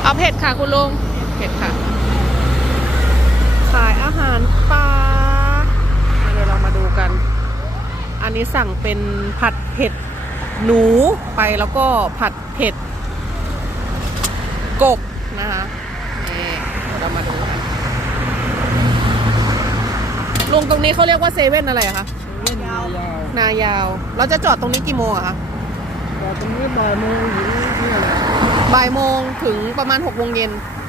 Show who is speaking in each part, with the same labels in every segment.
Speaker 1: เอาเผ็ดค่ะคุณลุงเผ็ดค่ะขายอาหารปลาเดี๋ยวเรามาดูกันอันนี้สั่งเป็นผัดเผ็ดหนูไปแล้วก็ผัดเผ็ดกบนะคะนี่เรามาดูกันลุงตรงนี้เขาเรียกว่าเซเว่นอะไรอะคะนายาวเราจะจอดตรงนี้กี่โมงอะคะ
Speaker 2: จอดตรงนี้บ่ายโมงถึงเนี่ยแหละ
Speaker 1: บ่ายโมงถึงประมาณ6 โมงเย็น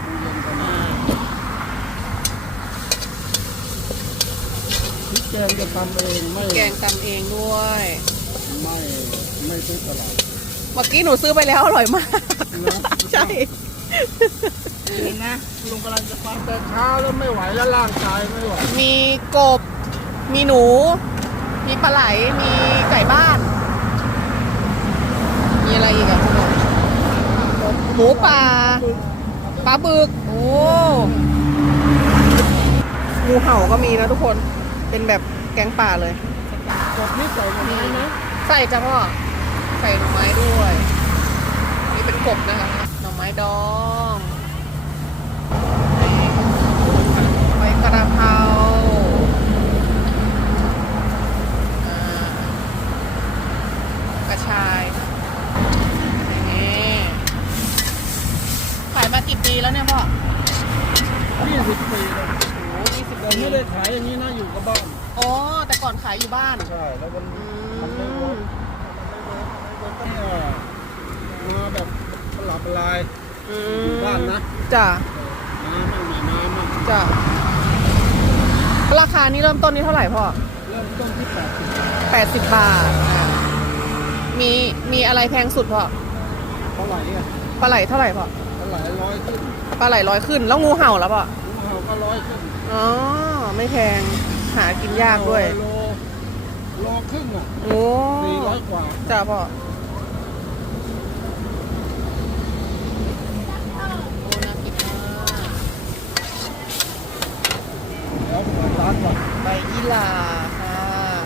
Speaker 2: แกงจะทำเองไม่
Speaker 1: แกงตำเองด้วย
Speaker 2: ไม่ซื้อตลาด
Speaker 1: เมื่อกี้หนูซื้อไปแล้วอร่อยมากใช่
Speaker 2: นี่นะลุงกำลังจะฟังแต่เช้าแล้วไม่ไหวแล้วร่างกายไม่ไหว
Speaker 1: มีกบมีหนูมีปลาไหลมีไก่บ้านมีอะไรอีกอะคุณหมูป่าปลาบึกโอ้งูเห่าก็มีนะทุกคนเป็นแบบแกงป่าเลย
Speaker 2: กบนี่ใส่หน่อไม้ไหม
Speaker 1: ใส่จ้ะพ่อใส่หน่อไม้ด้วยนี่เป็นกบนะคะหน่อไม้ดองใบกระเพรากระชายนี่ขายมากี่ปีแล้วเนี่ยพ่อ
Speaker 2: 20 ปีแล้ว
Speaker 1: โอ้20
Speaker 2: แต่
Speaker 1: ปี
Speaker 2: ไม่ได้ขายอย่างนี้นะอยู่กับบ้าน
Speaker 1: อ๋อแต่ก่อนขายอยู่บ้าน
Speaker 2: ใช่แล้วมันไม่เวิร์กมาแบบปลาปลายอยู่บ้านนะ
Speaker 1: จ้ะ
Speaker 2: น้ำมั่ง
Speaker 1: จ้ะราคานี้เริ่มต้นนี้เท่าไหร่พ่อ
Speaker 2: เริ่มต้นที่
Speaker 1: 80 บาทมีอะไรแพงสุดพ่อ
Speaker 2: ปลาไหลอ่ะ
Speaker 1: ปลาไหลเท่าไหร่พ่อ
Speaker 2: ปลาไหล100 ขึ้น
Speaker 1: ปลาไหล100 ขึ้นแล้วงูเห่าแล้วพ่อ
Speaker 2: งูเห่าก็100 ขึ้น
Speaker 1: อ๋อไม่แพงหากินยากด้วย
Speaker 2: โลครึ่งอ่ะ
Speaker 1: โอ้
Speaker 2: 400 กว่า
Speaker 1: จ้าพ่อ
Speaker 2: แล้วเปิดร้านก่อน
Speaker 1: ใบยี่หร่าค่ะ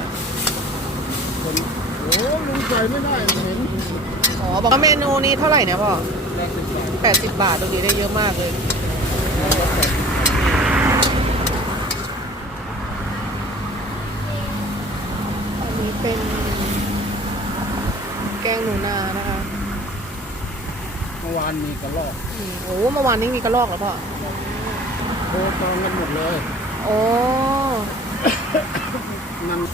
Speaker 2: โอ้ลุงใส่ไม่ได้เห็น
Speaker 1: อ๋อบอกว่าเมนูนี้เท่าไหร่เนี่ยพ่อ80 บาทตรงนี้ได้เยอะมากเลยอันนี้เป็นแกงหนูนานะคะ
Speaker 2: เมื่อวานมีกระรอก
Speaker 1: โอ้เมื่อวานนี้มีกระรอกแล้วพ่อ
Speaker 2: โคตรกันหมดเลย
Speaker 1: โอ้
Speaker 2: นั่น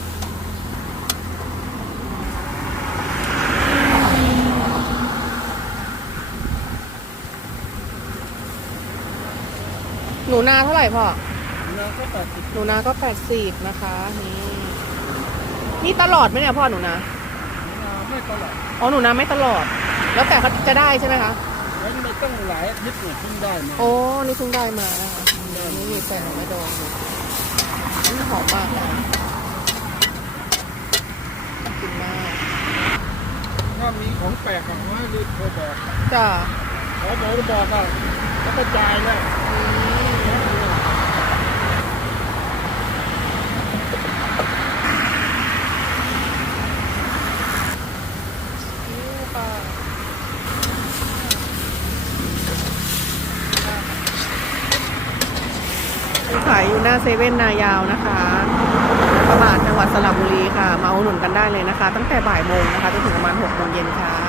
Speaker 1: หนูนาเท่าไหร่พ่อ
Speaker 2: 80
Speaker 1: หนูนาก็80นะคะนี่ตลอดไหมเนี่ยพ่อหนูนา
Speaker 2: ไม่ตลอด
Speaker 1: อ๋อหนูนาไม่ตลอดแล้วแต่เขาจะได้ใช่ไหมคะ
Speaker 2: แล้วไม่ต้องหลายอาทิตย์เนี่ยเพิ่งได้มา
Speaker 1: โอ้นี่เพิ่งได้มานะคะนี่มีใส่หน่อไม้ดองนี่หอมมากนะกินมาก
Speaker 2: ถ้ามีของแปลกออกมารีบโทรบอก
Speaker 1: จ้า
Speaker 2: ขอบอกอ่ะก็กระจายแล้ว
Speaker 1: ขายอยู่หน้าเซเว่นนายาวนะคะพระบาทจังหวัดสระบุรีค่ะมาอุดหนุนกันได้เลยนะคะตั้งแต่บ่ายโมงนะคะจนถึงประมาณ6 โมงเย็นค่ะ